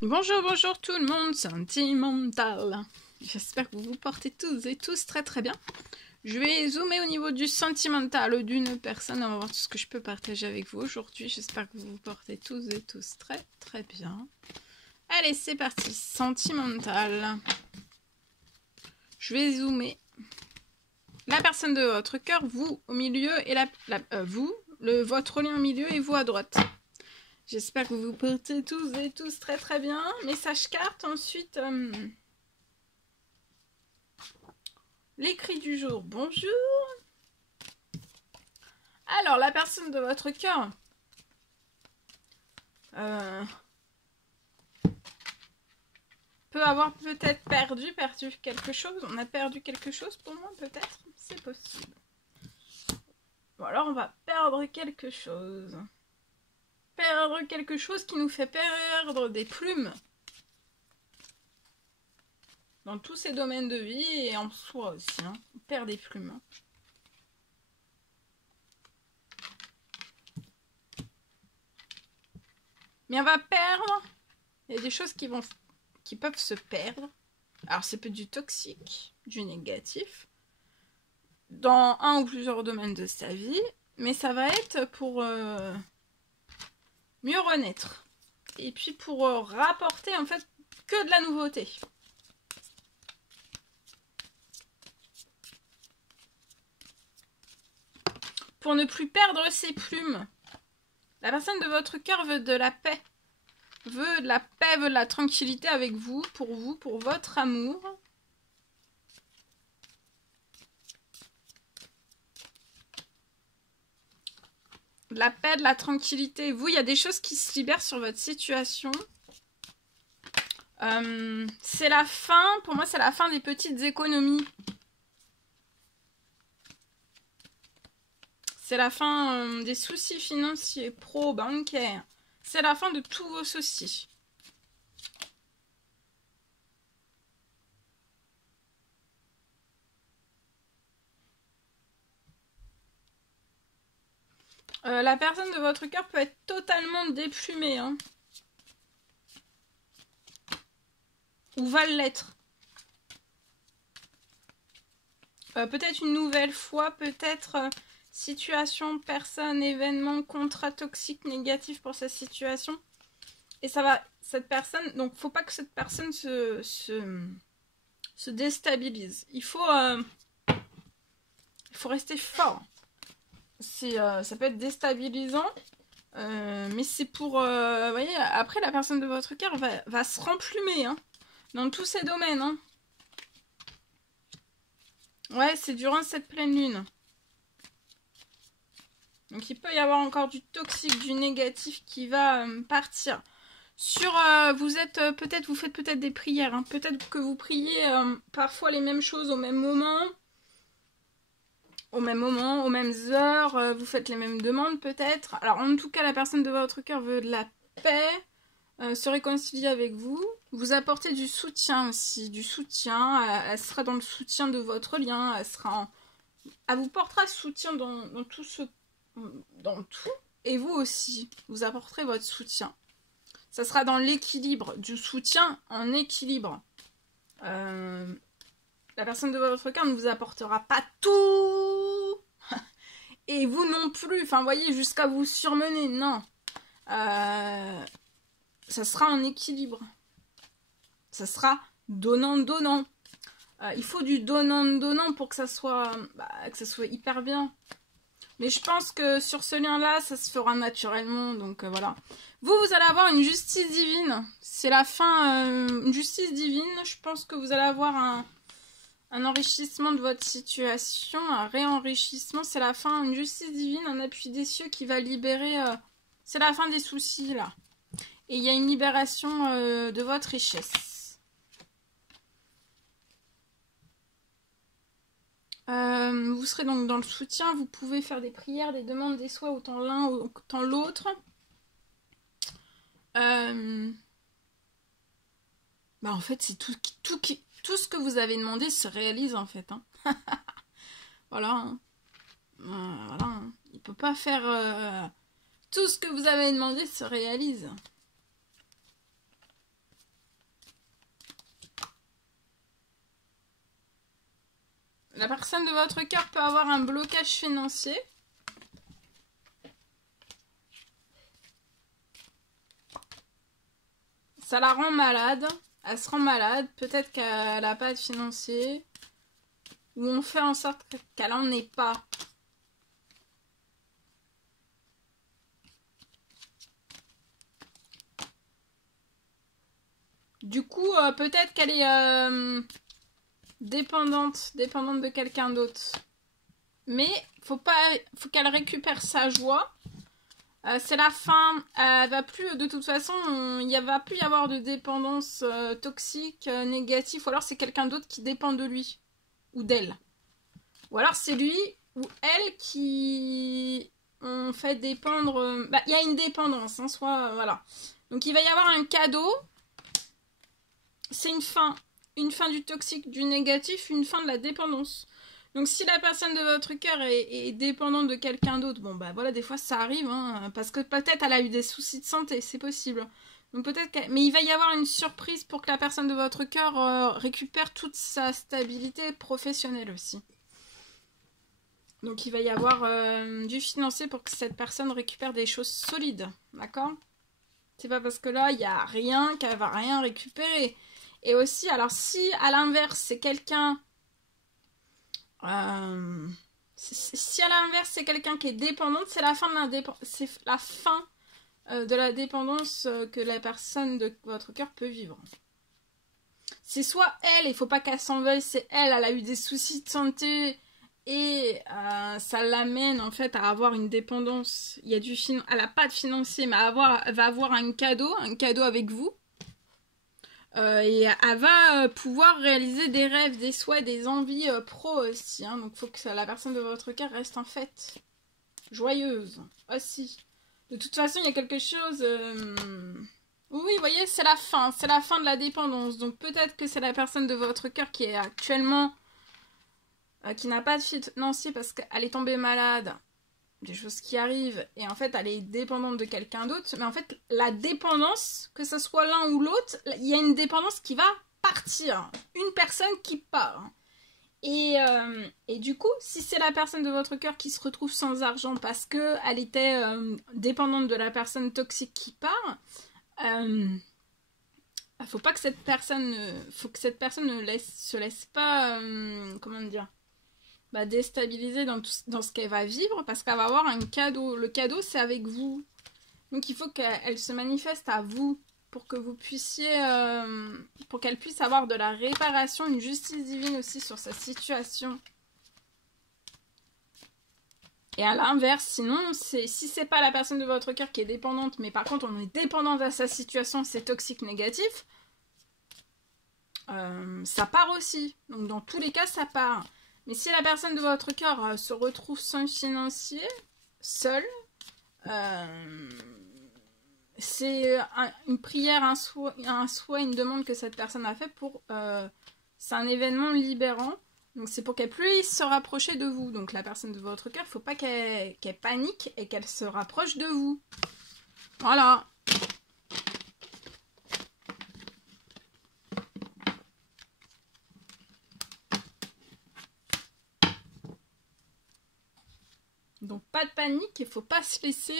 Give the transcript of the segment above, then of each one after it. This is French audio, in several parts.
Bonjour, bonjour tout le monde, sentimental. J'espère que vous vous portez tous et tous très très bien. Je vais zoomer au niveau du sentimental d'une personne. On va voir tout ce que je peux partager avec vous aujourd'hui. J'espère que vous vous portez tous et tous très très bien. Allez, c'est parti, sentimental. Je vais zoomer. La personne de votre cœur, vous au milieu et votre lien au milieu et vous à droite. J'espère que vous vous portez tous et tous très très bien. Message carte, ensuite l'écrit du jour. Bonjour. Alors, la personne de votre cœur peut avoir peut-être perdu quelque chose. On a perdu quelque chose pour moi, peut-être. C'est possible. Bon, alors on va perdre quelque chose. Perdre quelque chose qui nous fait perdre des plumes. Dans tous ces domaines de vie et en soi aussi. Hein. On perd des plumes. Mais on va perdre. Il y a des choses qui peuvent se perdre. Alors c'est peut être du toxique, du négatif, dans un ou plusieurs domaines de sa vie. Mais ça va être pour mieux renaître. Et puis pour rapporter en fait que de la nouveauté. Pour ne plus perdre ses plumes. La personne de votre cœur veut de la paix. Veut de la paix, veut de la tranquillité avec vous, pour votre amour. De la paix, de la tranquillité. Vous, il y a des choses qui se libèrent sur votre situation. C'est la fin, pour moi, c'est la fin des petites économies. C'est la fin des soucis financiers, bancaires. C'est la fin de tous vos soucis. La personne de votre cœur peut être totalement déplumée. Hein. Ou va l'être. Peut-être une nouvelle fois, peut-être situation, personne, événement, contrat toxique, négatif pour sa situation. Et ça va, cette personne, donc faut pas que cette personne se déstabilise. Il faut rester fort. Ça peut être déstabilisant, mais c'est pour, vous voyez, après la personne de votre cœur va se remplumer, hein, dans tous ces domaines, hein. Ouais, c'est durant cette pleine lune. Donc il peut y avoir encore du toxique, du négatif qui va partir. Sur, vous faites peut-être des prières, hein. Peut-être que vous priez parfois les mêmes choses au même moment, aux mêmes heures, vous faites les mêmes demandes peut-être. Alors en tout cas, la personne de votre cœur veut de la paix, se réconcilier avec vous. Vous apportez du soutien aussi, du soutien. Elle sera dans le soutien de votre lien, elle vous portera soutien dans tout dans tout. Et vous aussi, vous apporterez votre soutien. Ça sera dans l'équilibre, du soutien en équilibre. La personne de votre cœur ne vous apportera pas tout. Et vous non plus. Enfin, vous voyez, jusqu'à vous surmener. Non. Ça sera en équilibre. Ça sera donnant-donnant. Il faut du donnant-donnant pour que ça soit hyper bien. Mais je pense que sur ce lien-là, ça se fera naturellement. Donc voilà. Vous allez avoir une justice divine. C'est la fin, une justice divine. Je pense que vous allez avoir un enrichissement de votre situation, un réenrichissement. C'est la fin, une justice divine, un appui des cieux qui va libérer... c'est la fin des soucis, là. Et il y a une libération de votre richesse. Vous serez donc dans le soutien. Vous pouvez faire des prières, des demandes, des souhaits, autant l'un, autant l'autre. En fait, c'est tout ce que vous avez demandé se réalise, en fait. Hein. Voilà. Hein. Voilà. Hein. Il peut pas faire... tout ce que vous avez demandé se réalise. La personne de votre cœur peut avoir un blocage financier. Ça la rend malade. Elle se rend malade. Peut-être qu'elle n'a pas de financier. Ou on fait en sorte qu'elle n'en ait pas. Du coup, peut-être qu'elle est dépendante de quelqu'un d'autre. Mais faut qu'elle récupère sa joie. C'est la fin. Elle va plus, de toute façon, il va plus y avoir de dépendance toxique, négative. Ou alors c'est quelqu'un d'autre qui dépend de lui ou d'elle. Ou alors c'est lui ou elle qui ont fait dépendre. Bah, il y a une dépendance, hein, soit voilà. Donc il va y avoir un cadeau. C'est une fin du toxique, du négatif, une fin de la dépendance. Donc si la personne de votre cœur est dépendante de quelqu'un d'autre, bon bah voilà, des fois ça arrive, hein, parce que peut-être elle a eu des soucis de santé, c'est possible. Donc peut-être mais il va y avoir une surprise pour que la personne de votre cœur récupère toute sa stabilité professionnelle aussi. Donc il va y avoir du financier pour que cette personne récupère des choses solides, d'accord? C'est pas parce que là il n'y a rien qu'elle va rien récupérer. Et aussi, alors si à l'inverse c'est quelqu'un... si à l'inverse c'est quelqu'un qui est dépendante, c'est la fin de la dépendance que la personne de votre cœur peut vivre. C'est soit elle, il ne faut pas qu'elle s'en veuille, c'est elle a eu des soucis de santé et ça l'amène en fait à avoir une dépendance. Il y a elle n'a pas de financier, mais elle va avoir un cadeau avec vous. Et elle va pouvoir réaliser des rêves, des souhaits, des envies pro aussi. Hein. Donc il faut que la personne de votre cœur reste en fête. Joyeuse aussi. De toute façon, il y a quelque chose... Oui, vous voyez, c'est la fin de la dépendance. Donc peut-être que c'est la personne de votre cœur qui est actuellement... qui n'a pas de financier parce qu'elle est tombée malade. Des choses qui arrivent et en fait elle est dépendante de quelqu'un d'autre, mais en fait la dépendance, que ce soit l'un ou l'autre, il y a une dépendance qui va partir, une personne qui part et du coup si c'est la personne de votre cœur qui se retrouve sans argent parce que elle était dépendante de la personne toxique qui part, faut que cette personne ne se laisse pas comment dire, déstabiliser dans ce qu'elle va vivre parce qu'elle va avoir un cadeau. Le cadeau, c'est avec vous. Donc, il faut qu'elle se manifeste à vous pour que vous puissiez... pour qu'elle puisse avoir de la réparation, une justice divine aussi sur sa situation. Et à l'inverse, sinon, si c'est pas la personne de votre cœur qui est dépendante, mais par contre, on est dépendante à sa situation, c'est toxique, négatif, ça part aussi. Donc, dans tous les cas, ça part. Mais si la personne de votre cœur se retrouve sans financier, seule, c'est une prière, un souhait, une demande que cette personne a fait pour... c'est un événement libérant. Donc c'est pour qu'elle puisse se rapprocher de vous. Donc la personne de votre cœur, il ne faut pas qu'elle panique et qu'elle se rapproche de vous. Voilà. Donc pas de panique, il faut pas se laisser...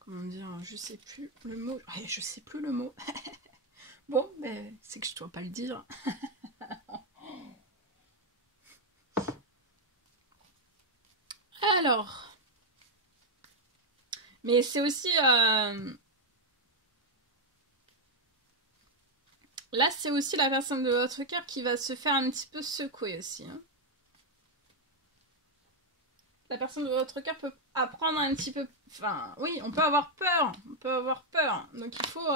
comment dire, je sais plus le mot. Ouais, je sais plus le mot. Bon, ben, c'est que je dois pas le dire. Alors. Mais c'est aussi... Là, c'est aussi la personne de votre cœur qui va se faire un petit peu secouer aussi. Hein. La personne de votre cœur peut apprendre un petit peu... Enfin, oui, on peut avoir peur. On peut avoir peur. Donc il faut...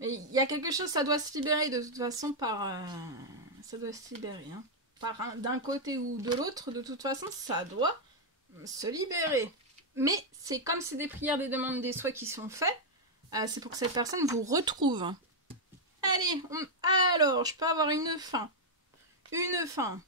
Mais il y a quelque chose, ça doit se libérer de toute façon par... Ça doit se libérer. Hein. D'un côté ou de l'autre, de toute façon, ça doit se libérer. Mais c'est comme c'est des prières, des demandes, des souhaits qui sont faits, c'est pour que cette personne vous retrouve. Allez, alors, je peux avoir une fin. Une fin.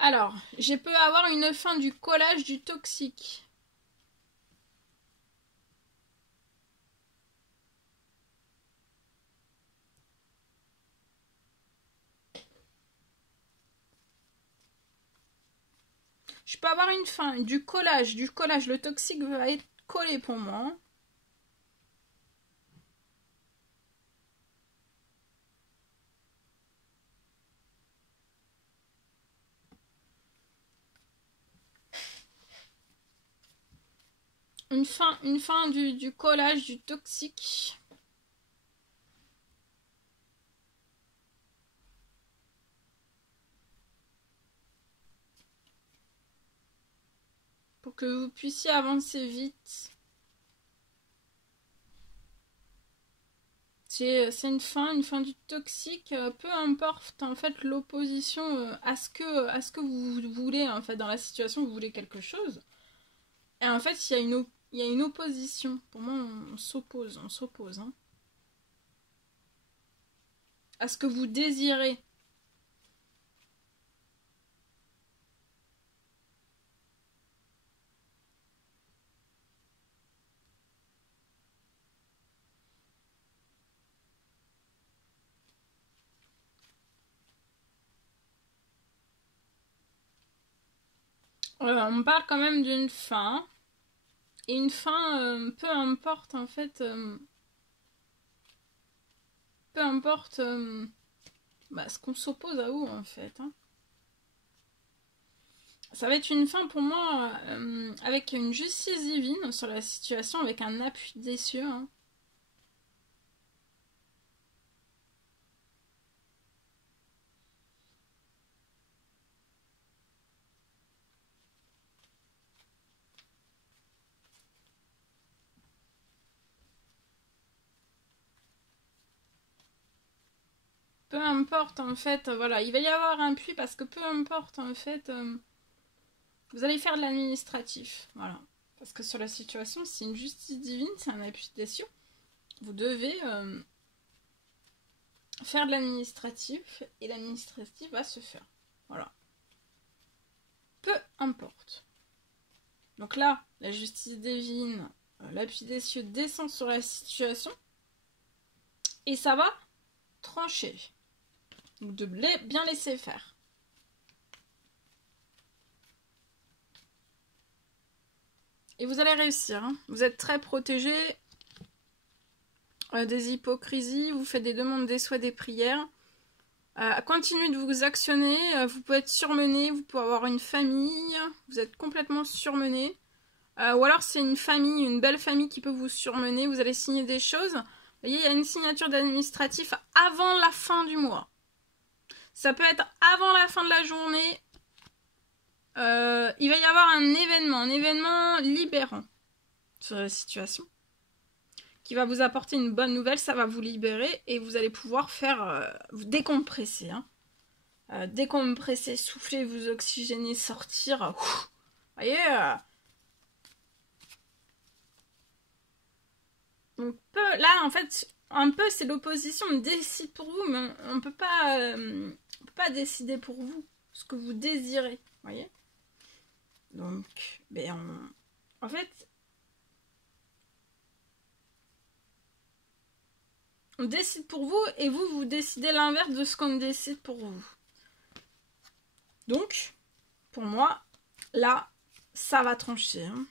Alors, je peux avoir une fin du collage du toxique. Je peux avoir une fin, du collage. Le toxique va être collé pour moi. Une fin du collage, du toxique. Pour que vous puissiez avancer vite. C'est une fin du toxique, peu importe en fait l'opposition à ce que vous voulez en fait dans la situation, vous voulez quelque chose. Et en fait, il y a une opposition. Pour moi, on s'oppose, hein, à ce que vous désirez. On parle quand même d'une fin. Et une fin, peu importe en fait, peu importe ce qu'on s'oppose à vous en fait. Hein. Ça va être une fin pour moi avec une justice divine sur la situation, avec un appui des cieux. Hein. Peu importe en fait, voilà, il va y avoir un puits parce que peu importe en fait, vous allez faire de l'administratif, voilà. Parce que sur la situation, c'est une justice divine, c'est un appui des cieux. Vous devez faire de l'administratif et l'administratif va se faire, voilà. Peu importe. Donc là, la justice divine, l'appui des cieux descend sur la situation et ça va trancher. Donc de bien laisser faire. Et vous allez réussir. Hein. Vous êtes très protégé des hypocrisies. Vous faites des demandes, des souhaits, des prières. Continuez de vous actionner. Vous pouvez être surmené. Vous pouvez avoir une famille. Vous êtes complètement surmené. Ou alors c'est une famille, une belle famille qui peut vous surmener. Vous allez signer des choses. Vous voyez, il y a une signature d'administratif avant la fin du mois. Ça peut être avant la fin de la journée. Il va y avoir un événement libérant sur la situation qui va vous apporter une bonne nouvelle. Ça va vous libérer et vous allez pouvoir vous décompresser. Hein. Décompresser, souffler, vous oxygéner, sortir. Vous voyez donc là, en fait, un peu, c'est l'opposition. On décide pour vous, mais on peut pas décider pour vous ce que vous désirez. Vous voyez. Donc, en fait, on décide pour vous et vous décidez l'inverse de ce qu'on décide pour vous. Donc, pour moi, là, ça va trancher. Hein.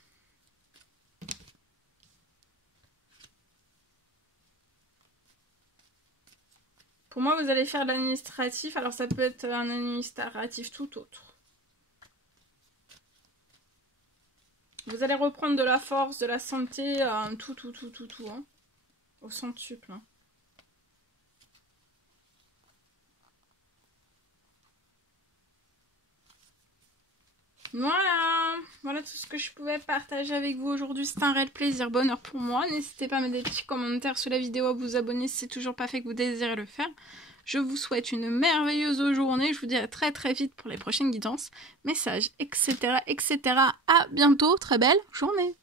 Pour moi, vous allez faire de l'administratif. Alors, ça peut être un administratif tout autre. Vous allez reprendre de la force, de la santé, tout, hein, au centuple. Hein. Voilà tout ce que je pouvais partager avec vous aujourd'hui. C'est un réel plaisir, bonheur pour moi. N'hésitez pas à mettre des petits commentaires sous la vidéo, à vous abonner si c'est toujours pas fait que vous désirez le faire. Je vous souhaite une merveilleuse journée. Je vous dis à très très vite pour les prochaines guidances, messages, etc. À bientôt. Très belle journée.